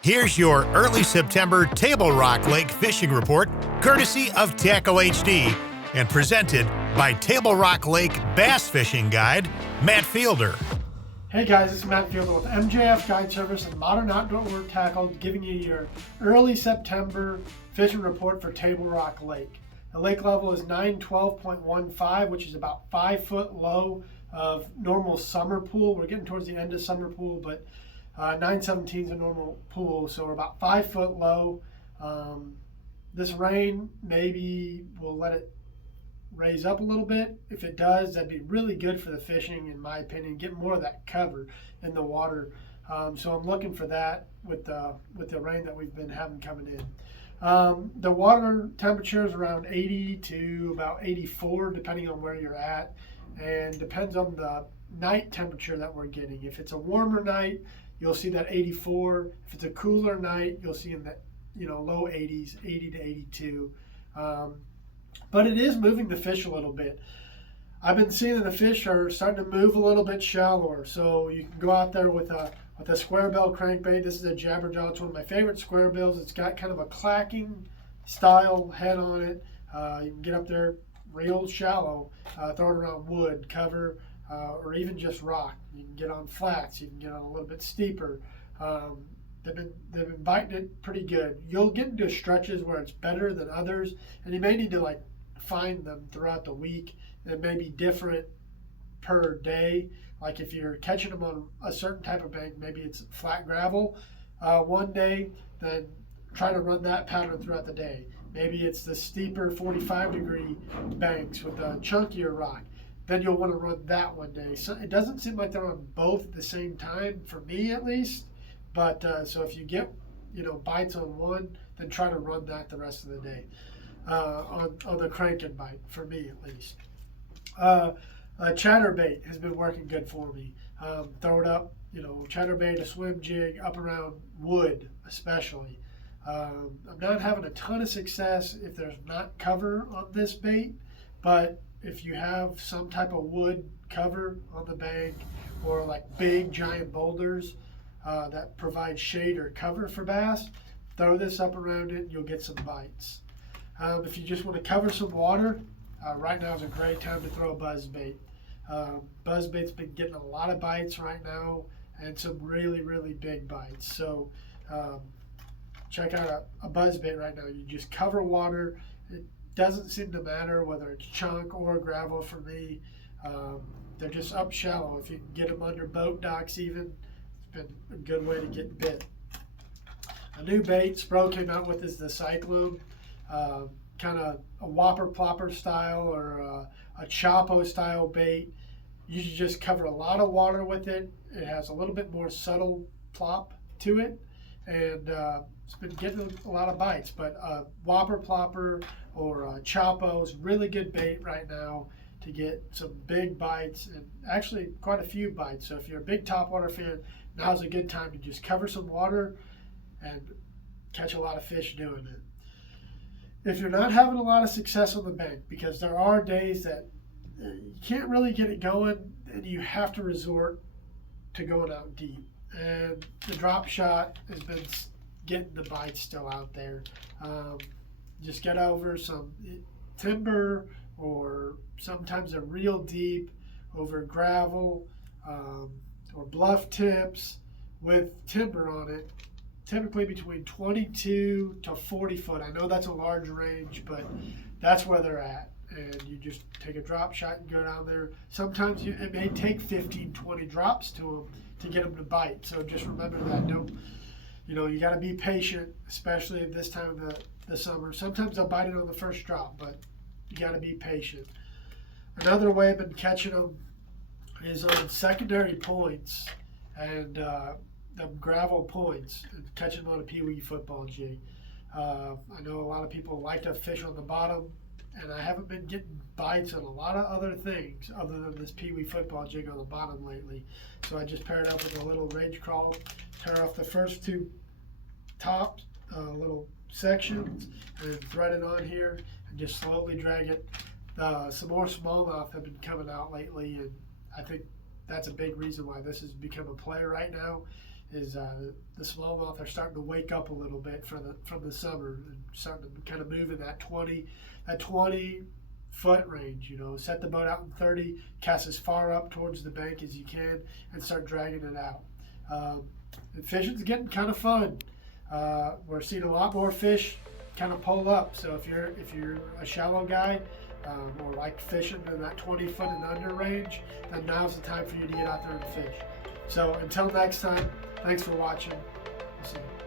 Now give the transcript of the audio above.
Here's your early September Table Rock Lake fishing report, courtesy of Tackle HD, and presented by Table Rock Lake Bass Fishing Guide, Matt Fielder. Hey guys, it's Matt Fielder with MJF Guide Service and Modern Outdoor Tackle, giving you your early September fishing report for Table Rock Lake. The lake level is 912.15, which is about 5 foot low of normal summer pool. We're getting towards the end of summer pool, but 917 is a normal pool, so we're about 5 foot low. This rain maybe will let it raise up a little bit. If it does, that'd be really good for the fishing, in my opinion. Get more of that cover in the water. So I'm looking for that with the rain that we've been having coming in. The water temperature is around 80 to about 84, depending on where you're at, and depends on the night temperature that we're getting. If it's a warmer night, you'll see that 84. If it's a cooler night, you'll see in the low 80s, 80 to 82. But it is moving the fish a little bit. I've been seeing that the fish are starting to move a little bit shallower. So you can go out there with a square bill crankbait. This is a Jabberjaw. It's one of my favorite square bills. It's got kind of a clacking style head on it. You can get up there real shallow, throw it around wood, cover, or even just rock. You can get on flats. You can get on a little bit steeper. They've been biting it pretty good. You'll get into stretches where it's better than others, and you may need to find them throughout the week. It may be different per day. Like if you're catching them on a certain type of bank, maybe it's flat gravel one day, then try to run that pattern throughout the day. Maybe it's the steeper 45-degree banks with the chunkier rock. Then you'll want to run that one day. So it doesn't seem like they're on both at the same time, for me at least. But so if you get bites on one, then try to run that the rest of the day on the crank and bite, for me at least. Chatterbait has been working good for me. Throw it up, chatterbait, a swim jig, up around wood especially. I'm not having a ton of success if there's not cover on this bait, but if you have some type of wood cover on the bank or big giant boulders that provide shade or cover for bass, throw this up around it and you'll get some bites. If you just want to cover some water, right now is a great time to throw a buzzbait. Buzzbait's been getting a lot of bites right now and some really, really big bites. So check out a buzzbait right now. You just cover water. It doesn't seem to matter whether it's chunk or gravel for me. They're just up shallow. If you can get them under boat docks even, it's been a good way to get bit. A new bait Spro came out with is the Cyclone. Kind of a whopper plopper style or a Chapo style bait. You should just cover a lot of water with it. It has a little bit more subtle plop to it, and it's been getting a lot of bites. But whopper plopper or Chapo is really good bait right now to get some big bites, and actually quite a few bites. So if you're a big topwater fan, now's a good time to just cover some water and catch a lot of fish doing it. If you're not having a lot of success on the bank, because there are days that you can't really get it going and you have to resort to going out deep, and the drop shot has been getting the bites still out there. Just get over some timber, or sometimes a real deep over gravel or bluff tips with timber on it, typically between 22 to 40 foot. I know that's a large range, but that's where they're at. And you just take a drop shot and go down there. Sometimes it may take 15, 20 drops to them to get them to bite. So just remember that. You got to be patient, especially at this time of the summer. Sometimes they'll bite it on the first drop, but you got to be patient. Another way I've been catching them is on secondary points and the gravel points, and catching them on a Pee-wee football jig. I know a lot of people like to fish on the bottom, and I haven't been getting bites on a lot of other things other than this Pee-wee football jig on the bottom lately. So I just paired up with a little Rage Crawl, tear off the first two top little sections, and thread it on here, and just slowly drag it. Some more smallmouth have been coming out lately, and I think that's a big reason why this has become a play right now, is the smallmouth are starting to wake up a little bit from the summer and starting to kind of move in that 20 foot range. Set the boat out in 30, cast as far up towards the bank as you can, and start dragging it out. And fishing's getting kind of fun. We're seeing a lot more fish kind of pull up. So if you're a shallow guy or like fishing in that 20 foot and under range, then now's the time for you to get out there and fish. So until next time, thanks for watching. We'll see you.